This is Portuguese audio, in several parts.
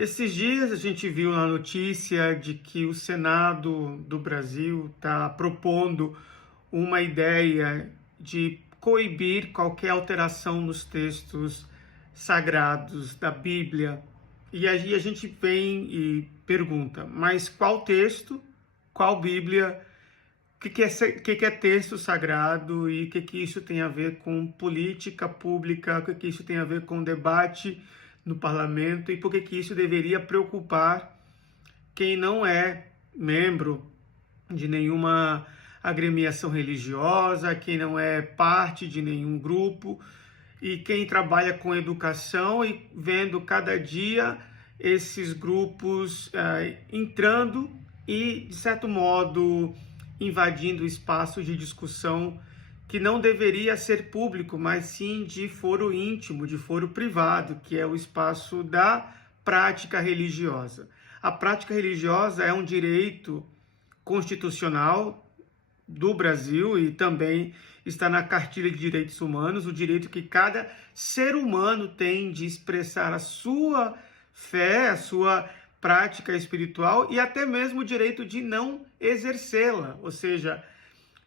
Esses dias a gente viu na notícia de que o Senado do Brasil está propondo uma ideia de coibir qualquer alteração nos textos sagrados da Bíblia. E aí a gente vem e pergunta, mas qual texto, qual Bíblia, o que é texto sagrado e o que isso tem a ver com política pública, o que isso tem a ver com debate no parlamento e por que isso deveria preocupar quem não é membro de nenhuma agremiação religiosa, quem não é parte de nenhum grupo e quem trabalha com educação e vendo cada dia esses grupos entrando e, de certo modo, invadindo o espaço de discussão que não deveria ser público, mas sim de foro íntimo, de foro privado, que é o espaço da prática religiosa. A prática religiosa é um direito constitucional do Brasil e também está na Cartilha de Direitos Humanos, o direito que cada ser humano tem de expressar a sua fé, a sua prática espiritual e até mesmo o direito de não exercê-la, ou seja,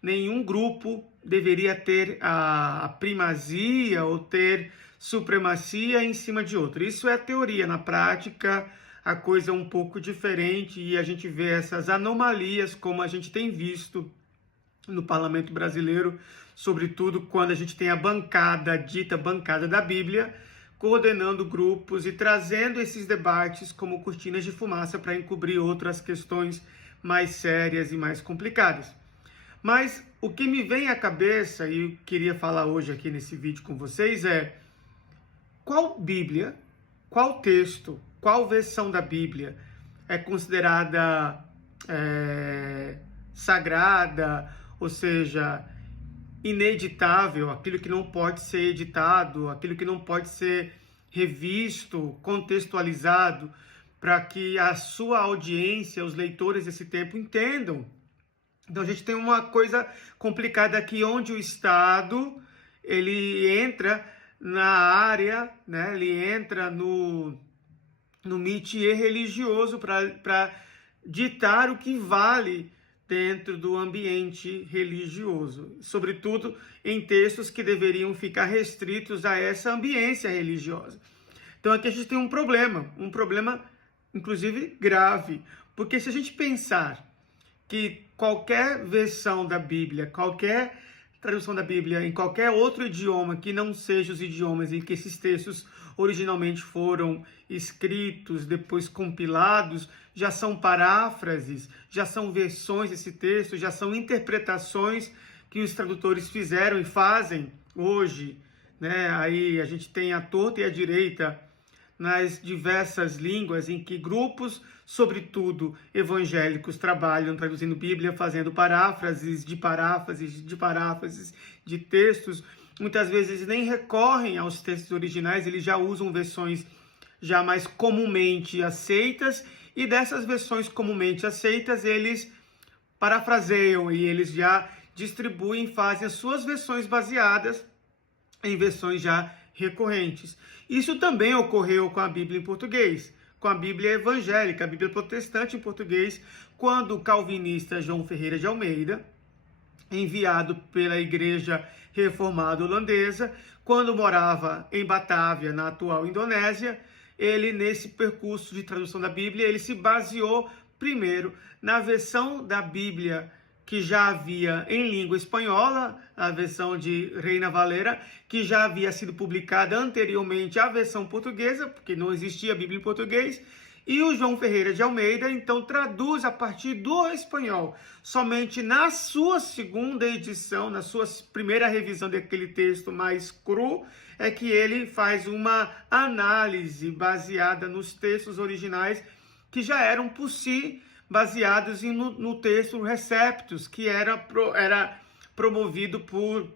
nenhum grupo deveria ter a primazia ou ter supremacia em cima de outro. Isso é teoria. Na prática, a coisa é um pouco diferente e a gente vê essas anomalias como a gente tem visto no parlamento brasileiro, sobretudo quando a gente tem a bancada, dita bancada da Bíblia, coordenando grupos e trazendo esses debates como cortinas de fumaça para encobrir outras questões mais sérias e mais complicadas. Mas o que me vem à cabeça, e eu queria falar hoje aqui nesse vídeo com vocês, é qual Bíblia, qual texto, qual versão da Bíblia é considerada sagrada, ou seja, ineditável, aquilo que não pode ser editado, aquilo que não pode ser revisto, contextualizado, para que a sua audiência, os leitores desse tempo entendam. Então a gente tem uma coisa complicada aqui, onde o Estado ele entra na área, né? Ele entra no métier religioso para ditar o que vale dentro do ambiente religioso, sobretudo em textos que deveriam ficar restritos a essa ambiência religiosa. Então aqui a gente tem um problema inclusive grave, porque se a gente pensar que qualquer versão da Bíblia, qualquer tradução da Bíblia em qualquer outro idioma que não seja os idiomas em que esses textos originalmente foram escritos, depois compilados, já são paráfrases, já são versões desse texto, já são interpretações que os tradutores fizeram e fazem hoje, né? Aí a gente tem a torta e a direita nas diversas línguas em que grupos, sobretudo evangélicos, trabalham traduzindo Bíblia, fazendo paráfrases de textos. Muitas vezes nem recorrem aos textos originais, eles já usam versões já mais comumente aceitas, e dessas versões comumente aceitas, eles parafraseiam e eles já distribuem, fazem as suas versões baseadas em versões já recorrentes. Isso também ocorreu com a Bíblia em português, com a Bíblia evangélica, a Bíblia protestante em português, quando o calvinista João Ferreira de Almeida, enviado pela Igreja Reformada Holandesa, quando morava em Batávia, na atual Indonésia, ele, nesse percurso de tradução da Bíblia, ele se baseou primeiro na versão da Bíblia que já havia em língua espanhola, a versão de Reina Valera, que já havia sido publicada anteriormente à versão portuguesa, porque não existia Bíblia em português, e o João Ferreira de Almeida, então, traduz a partir do espanhol. Somente na sua segunda edição, na sua primeira revisão daquele texto mais cru, é que ele faz uma análise baseada nos textos originais, que já eram por si baseados no texto Receptus, que era promovido por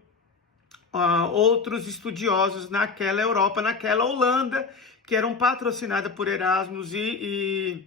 outros estudiosos naquela Europa, naquela Holanda, que eram patrocinadas por Erasmus e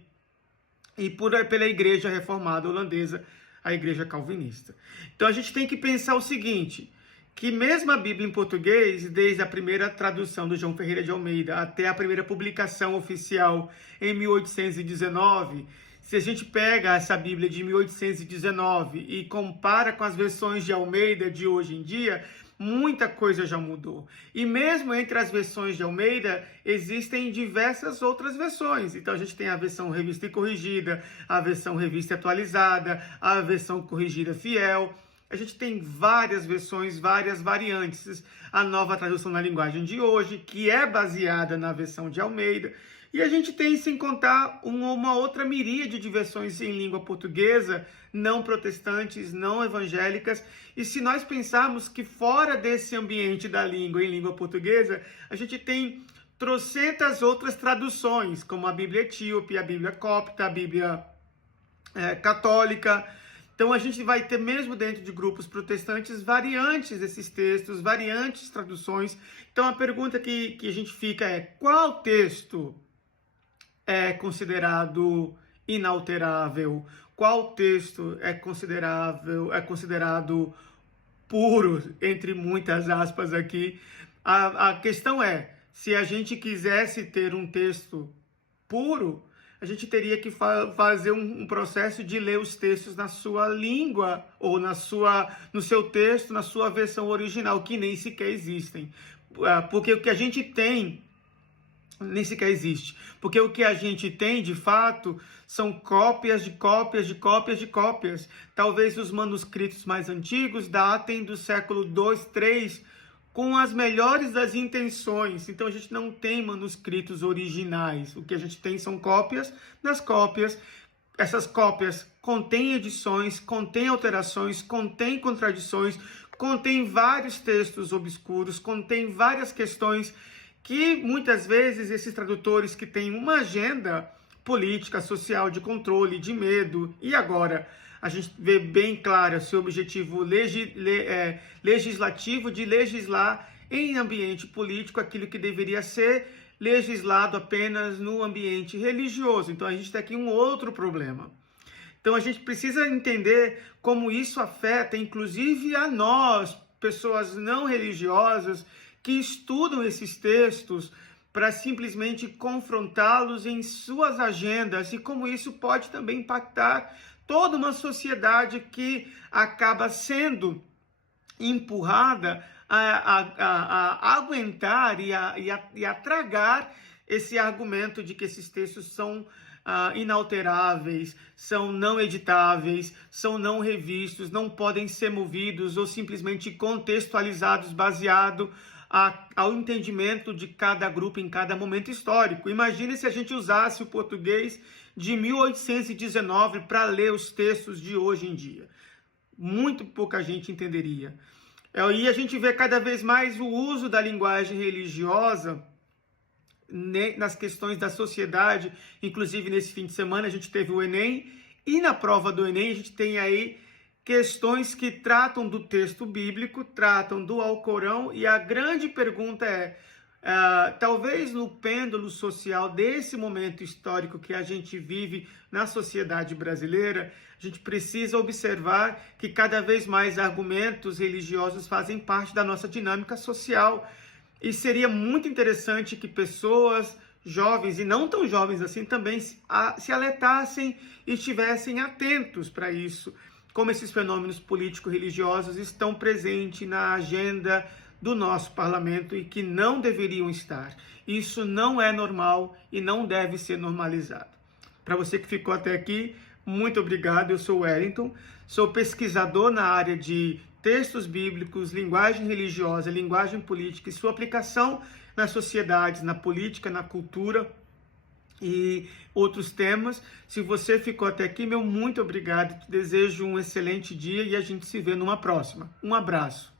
pela Igreja Reformada Holandesa, a Igreja Calvinista. Então a gente tem que pensar o seguinte, que mesmo a Bíblia em português, desde a primeira tradução do João Ferreira de Almeida até a primeira publicação oficial em 1819, se a gente pega essa Bíblia de 1819 e compara com as versões de Almeida de hoje em dia, muita coisa já mudou. E mesmo entre as versões de Almeida, existem diversas outras versões. Então a gente tem a versão revista e corrigida, a versão revista e atualizada, a versão corrigida fiel. A gente tem várias versões, várias variantes. A nova tradução na linguagem de hoje, que é baseada na versão de Almeida. E a gente tem, sem contar, uma outra miríade de versões em língua portuguesa, não protestantes, não evangélicas. E se nós pensarmos que fora desse ambiente da língua, em língua portuguesa, a gente tem trocentas outras traduções, como a Bíblia etíope, a Bíblia copta, a Bíblia católica. Então a gente vai ter, mesmo dentro de grupos protestantes, variantes desses textos, variantes traduções. Então a pergunta que a gente fica é: qual texto é considerado inalterável? Qual texto é considerado puro, entre muitas aspas aqui? A questão é, se a gente quisesse ter um texto puro, a gente teria que fazer um processo de ler os textos na sua língua, ou no seu texto, na sua versão original, que nem sequer existem. Porque o que a gente tem nem sequer existe. Porque o que a gente tem, de fato, são cópias de cópias de cópias de cópias. Talvez os manuscritos mais antigos datem do século 2, 3, com as melhores das intenções. Então a gente não tem manuscritos originais. O que a gente tem são cópias das cópias. Essas cópias contêm edições, contêm alterações, contêm contradições, contêm vários textos obscuros, contêm várias questões que muitas vezes esses tradutores que têm uma agenda política, social, de controle, de medo, e agora a gente vê bem claro seu objetivo legislativo de legislar em ambiente político aquilo que deveria ser legislado apenas no ambiente religioso. Então a gente tem aqui um outro problema. Então a gente precisa entender como isso afeta inclusive a nós, pessoas não religiosas, que estudam esses textos para simplesmente confrontá-los em suas agendas, e como isso pode também impactar toda uma sociedade que acaba sendo empurrada a aguentar e a tragar esse argumento de que esses textos são inalteráveis, são não editáveis, são não revistos, não podem ser movidos ou simplesmente contextualizados baseado ao entendimento de cada grupo em cada momento histórico. Imagine se a gente usasse o português de 1819 para ler os textos de hoje em dia. Muito pouca gente entenderia. E a gente vê cada vez mais o uso da linguagem religiosa nas questões da sociedade. Inclusive, nesse fim de semana, a gente teve o Enem, e na prova do Enem a gente tem aí questões que tratam do texto bíblico, tratam do Alcorão, e a grande pergunta é, talvez no pêndulo social desse momento histórico que a gente vive na sociedade brasileira, a gente precisa observar que cada vez mais argumentos religiosos fazem parte da nossa dinâmica social, e seria muito interessante que pessoas jovens e não tão jovens assim também se alertassem e estivessem atentos para isso, como esses fenômenos político-religiosos estão presentes na agenda do nosso parlamento e que não deveriam estar. Isso não é normal e não deve ser normalizado. Para você que ficou até aqui, muito obrigado. Eu sou o Wellington, sou pesquisador na área de textos bíblicos, linguagem religiosa, linguagem política e sua aplicação nas sociedades, na política, na cultura e outros temas. Se você ficou até aqui, meu muito obrigado. Te desejo um excelente dia e a gente se vê numa próxima. Um abraço.